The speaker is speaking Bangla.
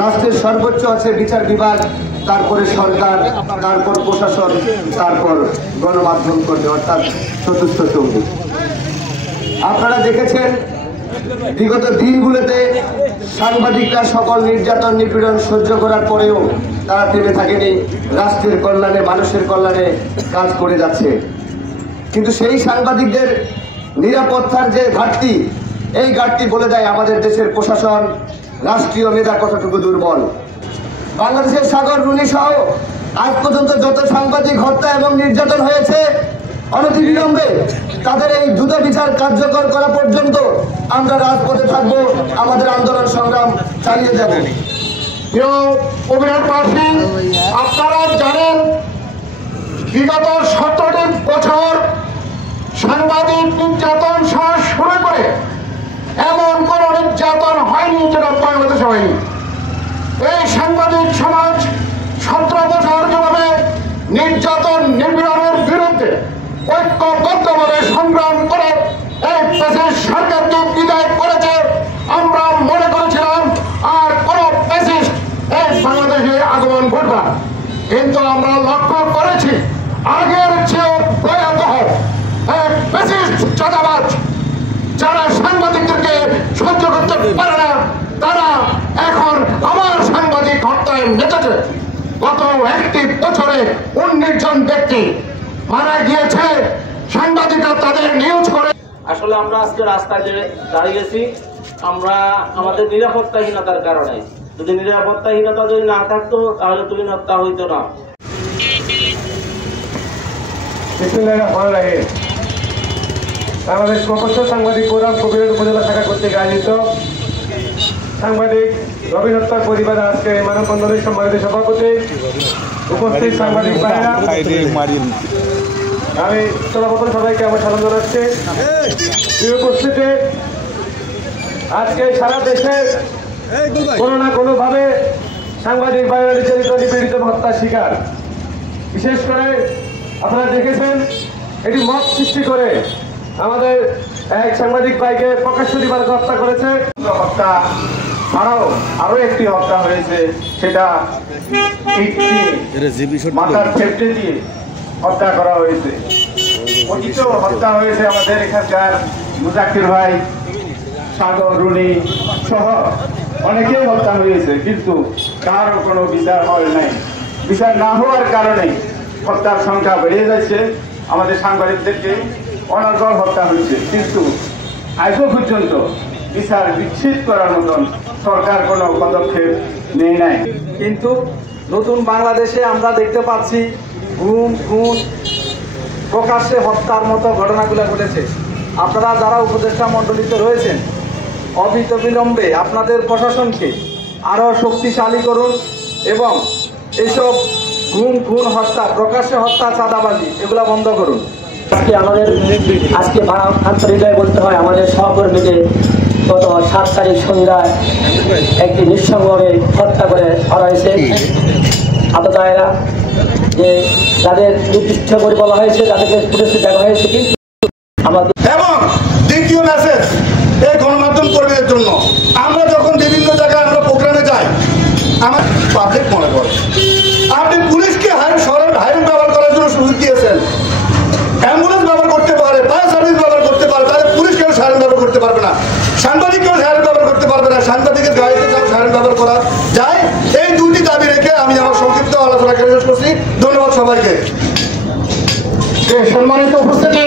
রাষ্ট্রের সর্বোচ্চ আছে বিচার বিভাগ, তারপরে সরকার, তারপর প্রশাসন, তারপর গণমাধ্যম কর্মী অর্থাৎ চতুর্থ চৌকি। আপনারা দেখেছেন বিগত দিনগুলোতে সাংবাদিকরা সকল নির্যাতন নিপীড়ন সহ্য করার পরেও তারা থেমে থাকেনি, রাষ্ট্রের কল্যাণে মানুষের কল্যাণে কাজ করে যাচ্ছে। কিন্তু সেই সাংবাদিকদের নিরাপত্তার যে ঘাটতি, এই ঘাটতি বলে দেয় আমাদের দেশের প্রশাসন, রাষ্ট্রীয় নেতা কতটুকু দুর্বল। বাংলাদেশের সাগর রুনি সহ আজ পর্যন্ত যত সাংবাদিক হত্যা এবং নির্যাতন হয়েছে, অনতিবিলম্বে তাদের এই দ্রুত বিচার কার্যকর করা পর্যন্ত আমরা রাজপথে থাকবো, আমাদের আন্দোলন সংগ্রাম চালিয়ে যাব। আপনারা জানেন বিগত 17টি বছর সাংবাদিক নির্যাতন সহ শুরু করে এমন কোন নির্যাতন হয়নি যেটা বাংলাদেশে হয়নি। এই সাংবাদিক সমাজ 17 বছর যেভাবে নির্যাতন নিপীড়নের বিরুদ্ধে ঐক্যবদ্ধভাবে সংগ্রাম করে এই দেশের সরকারকে বিদায় করেছে, আমরা মনে করেছিলাম আর কোন ফ্যাসিস্ট এই বাংলাদেশে আগমন ঘটবে। কিন্তু আমরা লক্ষ্য করেছি আগের চেয়েও ভয়াবহ এক ফ্যাসিস্ট চাঁদাবাজ যারা সাংবাদিকদেরকে সহ্য করতে পারে না, তারা এখন আমার সাংবাদিক হত্যায় মেতেছে। গত একটি বছরে 19 জন ব্যক্তি মারা গিয়েছে, সাংবাদিকরা তাদের নিউজ করে। আসলে আমরা আজকে রাস্তায় দাঁড়িয়েছি আমরা আমাদের নিরাপত্তাহীনতার কারণে। যদি নিরাপত্তাহীনতা যদি না থাকতো তাহলে তুমি হত্যা হইতো না। আমাদের প্রকল্প সাংবাদিক ফোরাম কবিরহাট উপজেলা শাখা কর্তৃক আয়োজিত সাংবাদিক রবীন হত্যার পরিবারে আজকে মানববন্ধনের সম্মানিত সভাপতি, উপস্থিত সাংবাদিক ভাইরা, আমি সর্বপ্রথম সবাইকে আমার সালাম জানাচ্ছি। উপস্থিতি আজকে সারা দেশে কোনো না কোনো ভাবে সাংবাদিক ভাইরা নির্যাতিত নিপীড়িত হত্যার শিকার। বিশেষ করে আপনারা দেখেছেন এটি মত সৃষ্টি করে আমাদের এক সাংবাদিক ভাইকে প্রকাশ্য দিবালোকে হত্যা করেছে। হত্যা ছাড়াও আরো একটি হত্যা হয়েছে, সেটা মাথার ফেটে দিয়ে হত্যা করা হয়েছে। অতীত হত্যা হয়েছে আমাদের এখানকার মুজাক্কির ভাই, সাগর রুনি সহ অনেকেই হত্যা হয়েছে, কিন্তু কারও কোনো বিচার হয় নাই। বিচার না হওয়ার কারণে হত্যার সংখ্যা বেড়ে যাচ্ছে। আমাদের সাংবাদিকদেরকে অনর্গল হত্যা হচ্ছে, কিন্তু আজও পর্যন্ত বিচার বিচ্ছিন্ন করার মতন সরকার কোনো পদক্ষেপ নেয় নাই। কিন্তু নতুন বাংলাদেশে আমরা দেখতে পাচ্ছি গুম খুন প্রকাশ্যে হত্যার মতো ঘটনাগুলো ঘটেছে। আপনারা যারা উপদেষ্টা মণ্ডলীতে রয়েছেন অবিলম্বে আপনাদের প্রশাসনকে আরও শক্তিশালী করুন এবং এইসব গুম খুন হত্যা, প্রকাশ্যে হত্যা, চাঁদাবাজি এগুলা বন্ধ করুন। আজকে হৃদয়ে বলতে হয় আমাদের সহকর্মীদের গত 7 তারিখ সন্ধ্যায় একটি নিঃসঙ্গভাবে হত্যা করে করা হয়েছে। আততায়ীরা যে যাদের নির্দিষ্ট করে বলা হয়েছে, যাদেরকে পুলিশে দেখা হয়েছে। কিন্তু আমাদের এবং দ্বিতীয় মেসেজ এই গণমাধ্যম কর্মীদের জন্য, আমরা যখন বিভিন্ন জায়গায় আমরা প্রোগ্রামে যাই, আমার পাবলিক মনে করে আপনি পুলিশকে হাইওয়ে ব্যবহার করার জন্য সুযোগ দিয়েছেন, অ্যাম্বুলেন্স ব্যবহার করতে পারে, ফায়ার সার্ভিস ব্যবহার করতে পারে, তাহলে পুলিশ কেউ সাইরেন ব্যবহার করতে পারবে না, সাংবাদিক কেউ সাইরেন ব্যবহার করতে পারবে না, সাংবাদিকের গাড়িতে কেউ সাইরেন ব্যবহার করা যায়। এই দুটি দাবি রেখে আমি আমার সংক্ষিপ্ত আলোচনা শেষ করছি। ধন্যবাদ সবাইকে। সম্মানিত উপস্থিতি,